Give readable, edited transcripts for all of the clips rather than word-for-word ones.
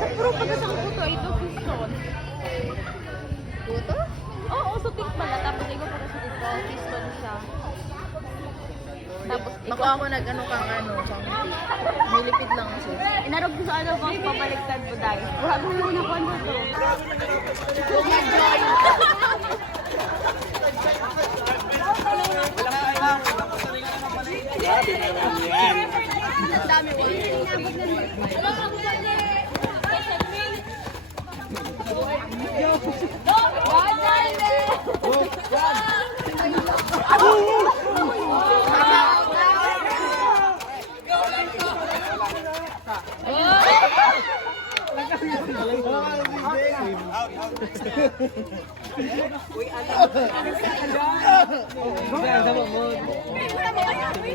Pero pagkasang puto, ito piston. Puto? Oo, so pink pala. Tapos ikaw para sa dito, piston siya. Tapos Baka ako nag-ano kang ano, something. May lipid lang siya. inarog ko sa ano bang papaliktad mo dahil. Wala mo muna ko ano to. Ang dami mo.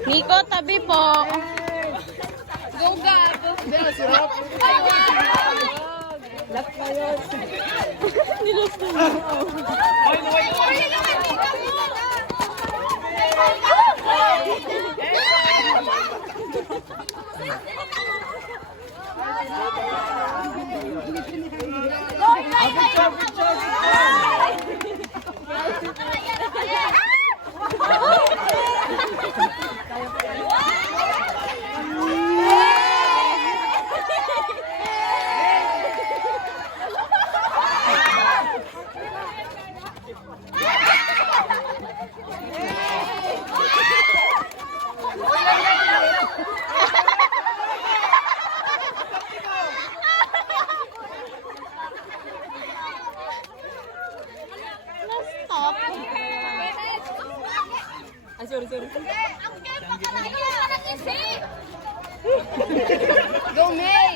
Nico, tabi po. Go, gago. Sarap. Lak pa yun. Nilok na stop. Ay, sorry. Go, May!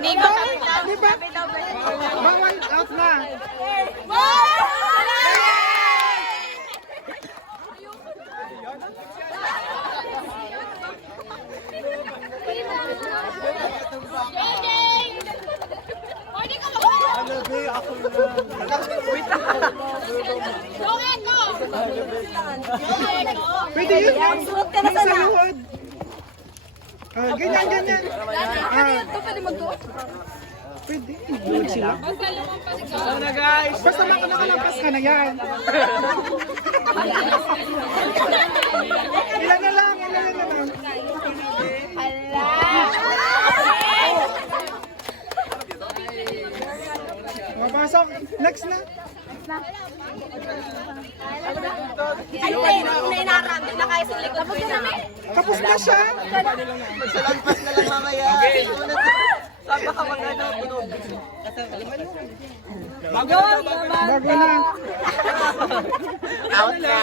Nico, tabi daw. Bawal out na. Pwede yun. Suot ka na Sa sana. luhod. Ganyan. Pwede magtuot? Pwede. Luhod sila. Sana guys. Basta nakalampas ka na yan. Ilan na lang. Mapasok. Next na. Inainarami na kayo sa likod. Tapos na namin. Tapos na siya. Magsalampas na lang mamaya. Saan ba ka mag-ano? Bago na. Out na.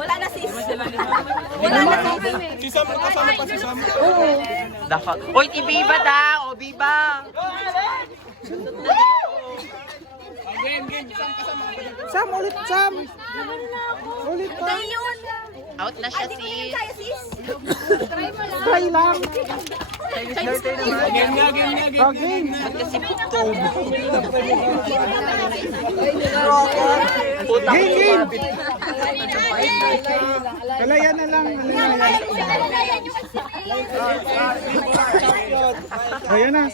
Wala na sis. Wala na sis. Dapat. Uy, ibiba da! O, biba! Sam, ulit Sam. Ulit pa. Out na siya, sis. Try lang. Game nga. Okay. Kasi puto. Game. Kalayan na lang. Ayan na.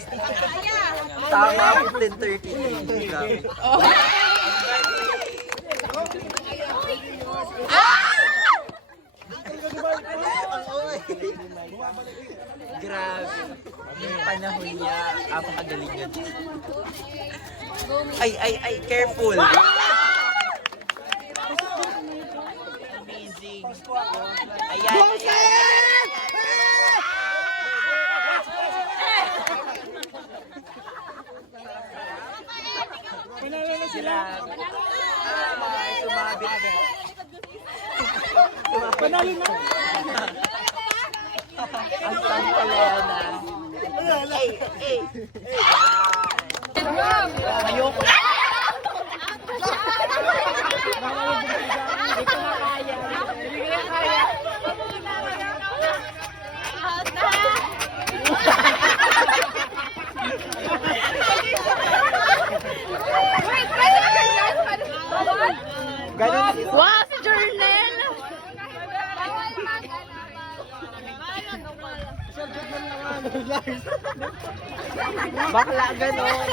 Tama, 15:33. Grabe. Yung panahon niya, apakagaling niya. Ay, careful. Amazing. Ayan. Panalo na sila. Sumabit. Panalo na. Ang Santa Elena. Ayoko. Ganun. Wow, si Jernel! Bakla ganon.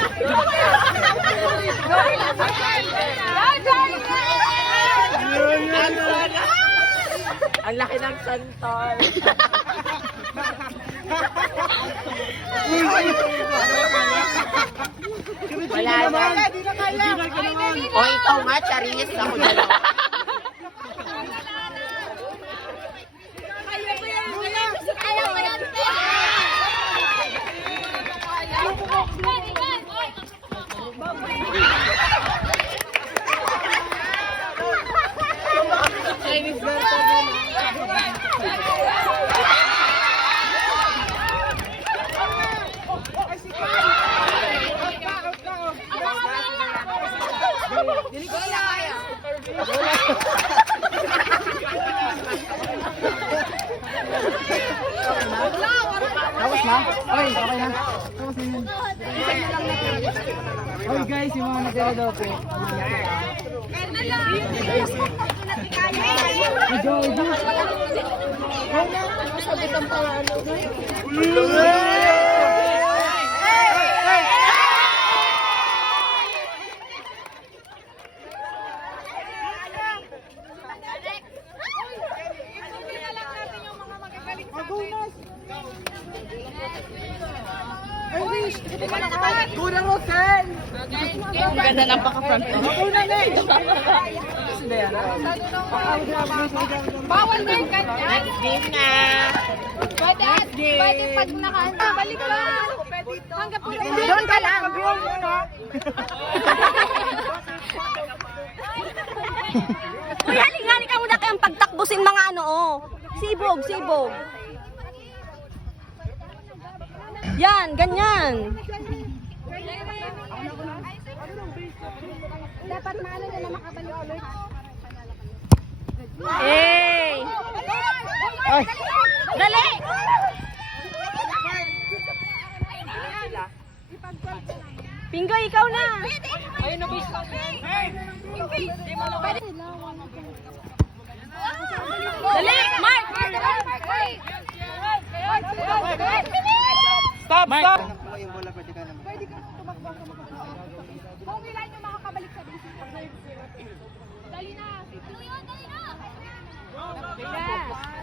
Ang laki ng santol. Wala na. O ikaw nga, Charis. Ako na lang. Tapos na? Oy, okay na. Tapos na yun. Oy guys, yung mga natira daw po. Kuna Rosel! Ang ganda ng paka-front ko. Kuna na eh! Si Diana? Bawal na yung ganyan. Next game na. Pwede pag nakahanda, balik ka. Hanggang po Doon ka lang. Uy, halika ka muna kayong pagtakbusin mga ano, oh. Sibog, sibog. Yan, ganyan. dapat maano na makabalik ulit. Hey! Ay! Dali! Pinggo, ikaw na. Ayun na, bis. Dali, Mark! Stop! Stop! Pwede ka tumakbo ka makakabalik. Kung ilan yung makakabalik sa basic. Dali na. Dali na.